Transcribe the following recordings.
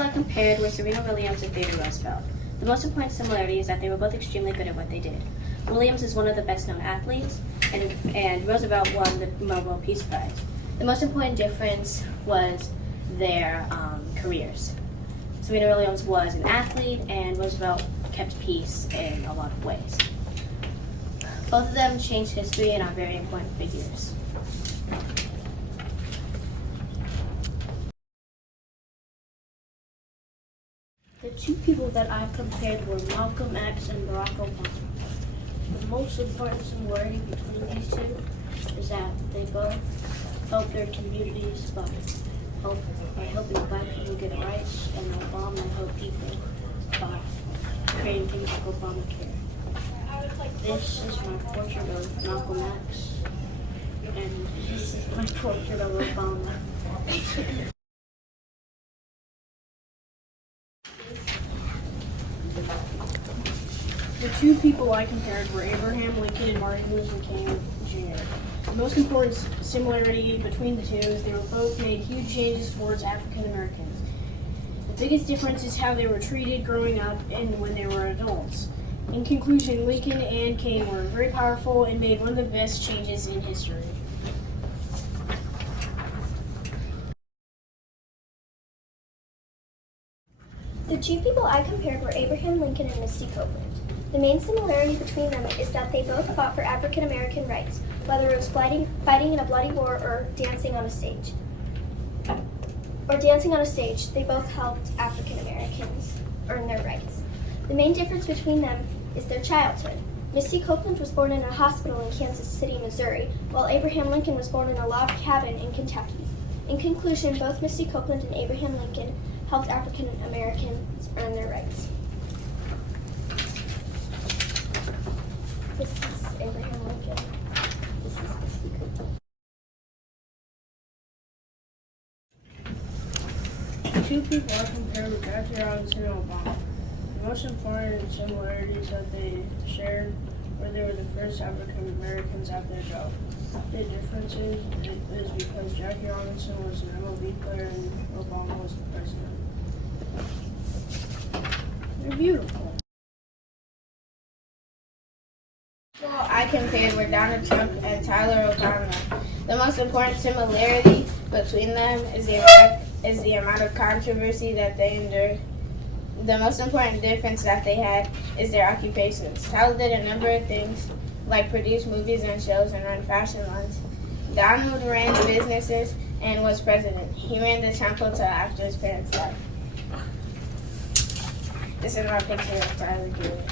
people I compared were Serena Williams and Theodore Roosevelt. The most important similarity is that they were both extremely good at what they did. Williams is one of the best-known athletes, and Roosevelt won the Nobel Peace Prize. The most important difference was their careers. Serena Williams was an athlete, and Roosevelt kept peace in a lot of ways. Both of them changed history and are very important figures. The two people that I compared were Malcolm X and Barack Obama. The most important similarity between these two is that they both help their communities by helping black people get rights, and Obama helped people by creating things like Obamacare. This is my portrait of Malcolm X, and this is my portrait of Obama. The two people I compared were Abraham Lincoln and Martin Luther King Jr. The most important similarity between the two is they were both made huge changes towards African Americans. The biggest difference is how they were treated growing up and when they were adults. In conclusion, Lincoln and King were very powerful and made one of the best changes in history. The two people I compared were Abraham Lincoln and Misty Copeland. The main similarity between them is that they both fought for African American rights, whether it was fighting in a bloody war or dancing on a stage. They both helped African Americans earn their rights. The main difference between them is their childhood. Misty Copeland was born in a hospital in Kansas City, Missouri, while Abraham Lincoln was born in a log cabin in Kentucky. In conclusion, both Misty Copeland and Abraham Lincoln helped African Americans earn their rights. This is Abraham Lincoln. This is Misty Copeland. The two people I compared were Jackie Robinson and Obama. The most important similarities that they shared were they were the first African Americans at their job. The difference is because Jackie Robinson was an MLB player and Obama was the president. They're beautiful. I compared were Donald Trump and Tyler Obama. The most important similarity between them is the amount of controversy that they endured. The most important difference that they had is their occupations. Tyler did a number of things, like produce movies and shows and run fashion lines. Donald ran businesses and was president. He ran the temple to after his parents died. This is my picture of Tyler Gilliam.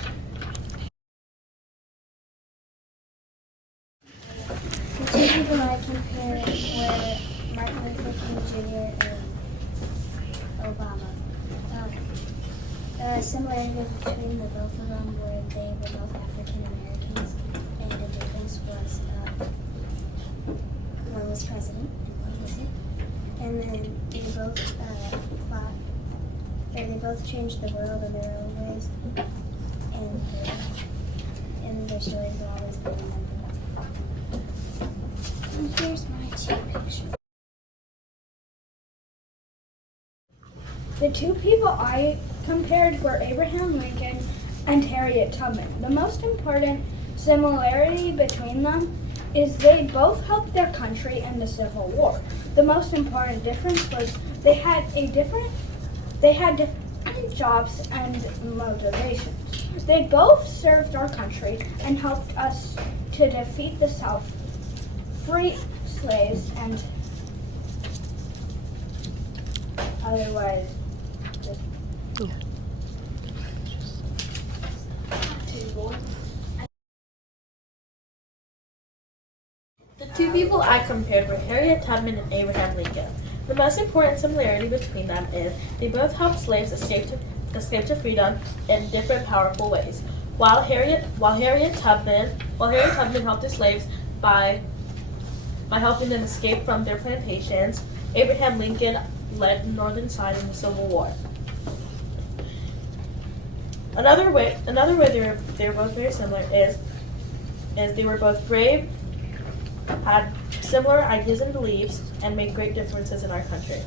The two people I compared were Martin Luther King Jr. and Obama. The similarities between the both of them were they were both African Americans, and the difference was one was president and one wasn't. And then they both fought, or they both changed the world in their own ways, and their stories will always be remembered. And here's my two pictures. The two people I compared were Abraham Lincoln and Harriet Tubman. The most important similarity between them is they both helped their country in the Civil War. The most important difference was they had different jobs and motivations. They both served our country and helped us to defeat the South, free slaves, and otherwise The two people I compared were Harriet Tubman and Abraham Lincoln. The most important similarity between them is they both helped slaves escape to freedom in different powerful ways. While Harriet Tubman helped the slaves by helping them escape from their plantations, Abraham Lincoln led the northern side in the Civil War. Another way they were both very similar is they were both brave, had similar ideas and beliefs, and made great differences in our country.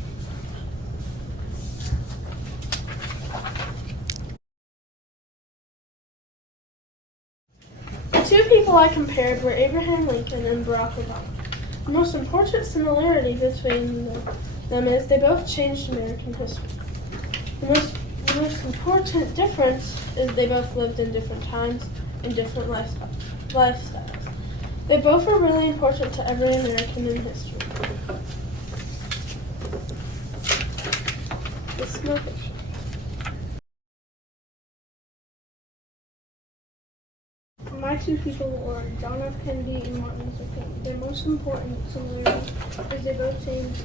people I compared were Abraham Lincoln and Barack Obama. The most important similarity between them is they both changed American history. The most important difference is they both lived in different times and different lifestyles. They both were really important to every American in history. The smoke. My two people were John F. Kennedy and Martin Luther King. Their most important similarity is they both changed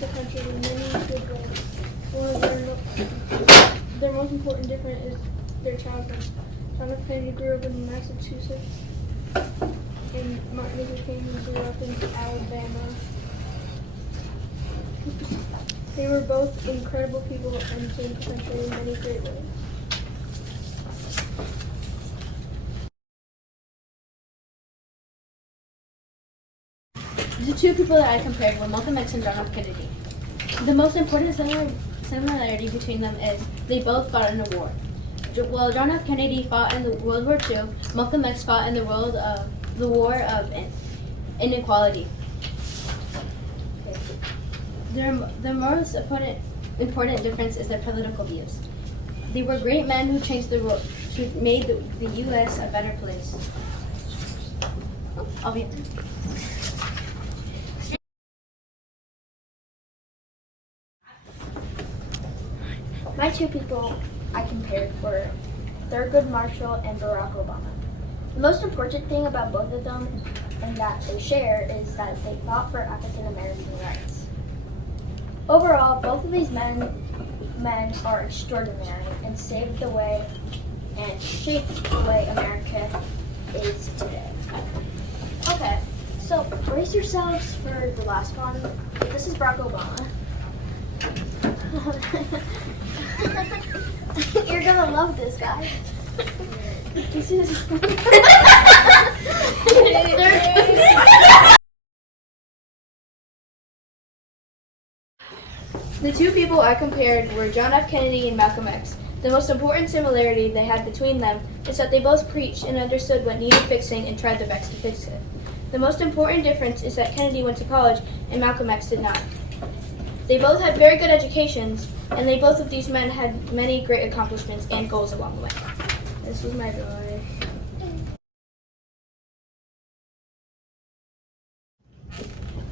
the country in many good ways. One of their most important difference is their childhood. John F. Kennedy grew up in Massachusetts, and Martin Luther King grew up in Alabama. They were both incredible people and changed the country in many great ways. The two people that I compared were Malcolm X and John F. Kennedy. The most important similarity between them is they both fought in a war. While John F. Kennedy fought in the World War II, Malcolm X fought in the war of inequality. Their most important difference is their political views. They were great men who changed the world, who made the U.S. a better place. I'll be. My two people I compared were Thurgood Marshall and Barack Obama. The most important thing about both of them and that they share is that they fought for African American rights. Overall, both of these men are extraordinary and saved the way and shaped the way America is today. Okay, so brace yourselves for the last one. This is Barack Obama. You're gonna love this guy. This is. The two people I compared were John F. Kennedy and Malcolm X. The most important similarity they had between them is that they both preached and understood what needed fixing and tried their best to fix it. The most important difference is that Kennedy went to college and Malcolm X did not. They both had very good educations, and both of these men had many great accomplishments and goals along the way. This was my boy.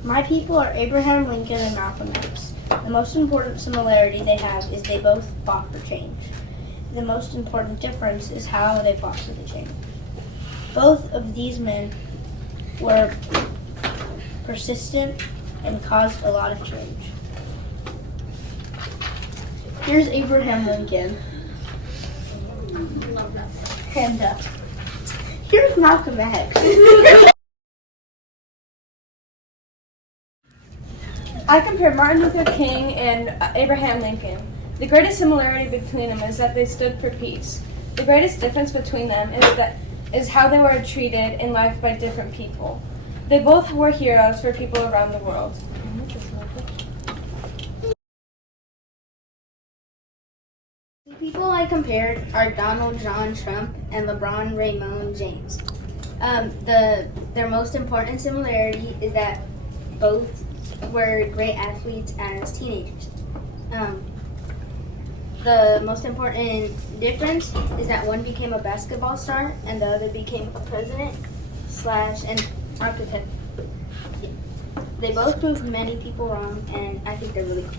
My people are Abraham Lincoln and Malcolm X. The most important similarity they have is they both fought for change. The most important difference is how they fought for the change. Both of these men were persistent and caused a lot of change. Here's Abraham Lincoln. And here's Malcolm X. I compared Martin Luther King and Abraham Lincoln. The greatest similarity between them is that they stood for peace. The greatest difference between them is how they were treated in life by different people. They both were heroes for people around the world. The people I compared are Donald John Trump and LeBron Raymond James. Their most important similarity is that both were great athletes as teenagers. The most important difference is that one became a basketball star and the other became a president / an architect. They both proved many people wrong, and I think they're really cool.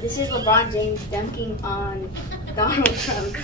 This is LeBron James dunking on Donald Trump.